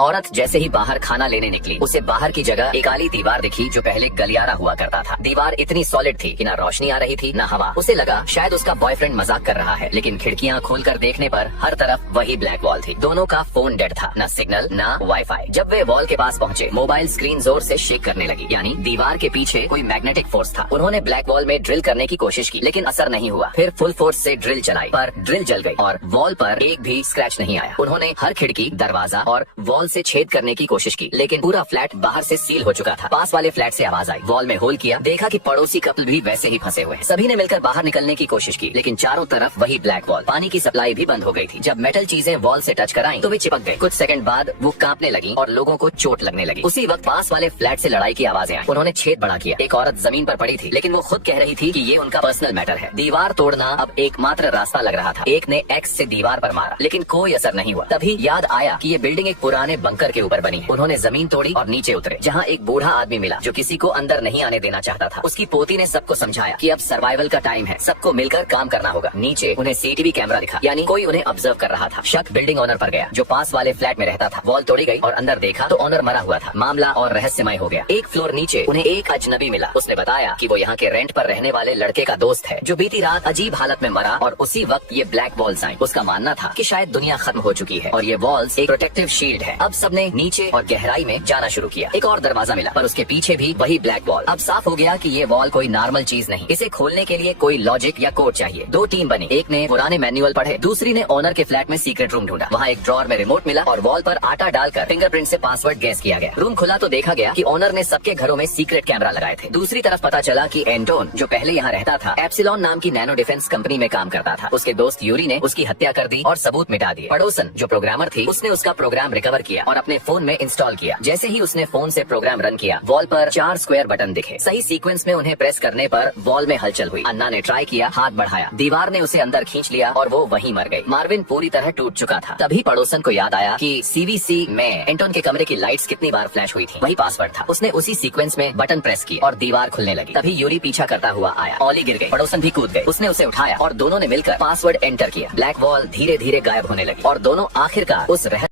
औरत जैसे ही बाहर खाना लेने निकली, उसे बाहर की जगह एक काली दीवार दिखी जो पहले गलियारा हुआ करता था। दीवार इतनी सॉलिड थी कि ना रोशनी आ रही थी ना हवा। उसे लगा शायद उसका बॉयफ्रेंड मजाक कर रहा है, लेकिन खिड़कियां खोलकर देखने पर हर तरफ वही ब्लैक वॉल थी। दोनों का फोन डेड था, ना सिग्नल ना वाईफाई। जब वे वॉल के पास पहुंचे, मोबाइल स्क्रीन जोर से शेक करने लगी, यानी दीवार के पीछे कोई मैग्नेटिक फोर्स था। उन्होंने ब्लैक वॉल में ड्रिल करने की कोशिश की, लेकिन असर नहीं हुआ। फिर फुल फोर्स से ड्रिल चलाई, पर ड्रिल जल गई और वॉल पर एक भी स्क्रैच नहीं आया। उन्होंने हर खिड़की, दरवाजा और वॉल से छेद करने की कोशिश की, लेकिन पूरा फ्लैट बाहर से सील हो चुका था। पास वाले फ्लैट से आवाज आई, वॉल में होल किया, देखा कि पड़ोसी कपल भी वैसे ही फंसे हुए हैं। सभी ने मिलकर बाहर निकलने की कोशिश की, लेकिन चारों तरफ वही ब्लैक वॉल। पानी की सप्लाई भी बंद हो गई थी। जब मेटल चीजें वॉल से टच कराई तो वे चिपक गए। कुछ सेकंड बाद वो कांपने लगी और लोगों को चोट लगने लगी। उसी वक्त पास वाले फ्लैट से लड़ाई की आवाजें आई। उन्होंने छेद बड़ा किया। एक औरत जमीन पर पड़ी थी, लेकिन वो खुद कह रही थी कि ये उनका पर्सनल मैटर है। दीवार तोड़ना अब एकमात्र रास्ता लग रहा था। एक ने एक्स से दीवार पर मारा, लेकिन कोई असर नहीं हुआ। तभी याद आया कि ये बिल्डिंग एक पुराने बंकर के ऊपर बनी है। उन्होंने जमीन तोड़ी और नीचे उतरे, जहाँ एक बूढ़ा आदमी मिला जो किसी को अंदर नहीं आने देना चाहता था। उसकी पोती ने सबको समझाया कि अब सर्वाइवल का टाइम है, सबको मिलकर काम करना होगा। नीचे उन्हें सीसीटीवी कैमरा दिखा, यानी कोई उन्हें ऑब्जर्व कर रहा था। शक बिल्डिंग ओनर पर गया, जो पास वाले फ्लैट में रहता था। वॉल तोड़ी गई और अंदर देखा तो ओनर मरा हुआ था। मामला और रहस्यमय हो गया। एक फ्लोर नीचे उन्हें एक अजनबी मिला। उसने बताया कि वो यहाँ के रेंट पर रहने वाले लड़के का दोस्त है, जो बीती रात अजीब हालत में मरा और उसी वक्त ये ब्लैक वॉल्स आई। उसका मानना था कि शायद दुनिया खत्म हो चुकी है और ये वॉल्स एक प्रोटेक्टिव शील्ड है। अब सबने नीचे और गहराई में जाना शुरू किया। एक और दरवाजा मिला, पर उसके पीछे भी वही ब्लैक वॉल। अब साफ हो गया कि ये वॉल कोई नॉर्मल चीज नहीं। इसे खोलने के लिए कोई लॉजिक या कोड चाहिए। दो टीम बनी, एक ने पुराने मैनुअल पढ़े, दूसरी ने ओनर के फ्लैट में सीक्रेट रूम ढूंढा। वहाँ एक ड्रॉर में रिमोट मिला और वॉल पर आटा डालकर फिंगरप्रिंट से पासवर्ड गैस किया गया। रूम खुला तो देखा गया कि ओनर ने सबके घरों में सीक्रेट कैमरा लगाए थे। दूसरी तरफ पता चला कि एंटोन, जो पहले यहाँ रहता था, एप्सिलॉन नाम की नैनो डिफेंस कंपनी में काम करता था। उसके दोस्त यूरी ने उसकी हत्या कर दी और सबूत मिटा दिए। पड़ोसन, जो प्रोग्रामर थी, उसने उसका प्रोग्राम रिकवर किया और अपने फोन में इंस्टॉल किया। जैसे ही उसने फोन से प्रोग्राम रन किया, वॉल पर 4 स्क्वायर बटन दिखे। सही सीक्वेंस में उन्हें प्रेस करने पर वॉल में हलचल हुई। अन्ना ने ट्राई किया, हाथ बढ़ाया, दीवार ने उसे अंदर खींच लिया और वो वहीं मर गई। मार्विन पूरी तरह टूट चुका था। तभी पड़ोसन को याद आया कि सीवीसी में एंटोन के कमरे की लाइट्स कितनी बार फ्लैश हुई थी। वही पासवर्ड था। उसने उसी सीक्वेंस में बटन प्रेस की और दीवार खुलने लगी। तभी यूरी पीछा करता हुआ आया। ऑली गिर गई, पड़ोसन भी कूद गए। उसने उसे उठाया और दोनों ने मिलकर पासवर्ड एंटर किया। ब्लैक वॉल धीरे धीरे गायब होने लगी और दोनों आखिरकार उस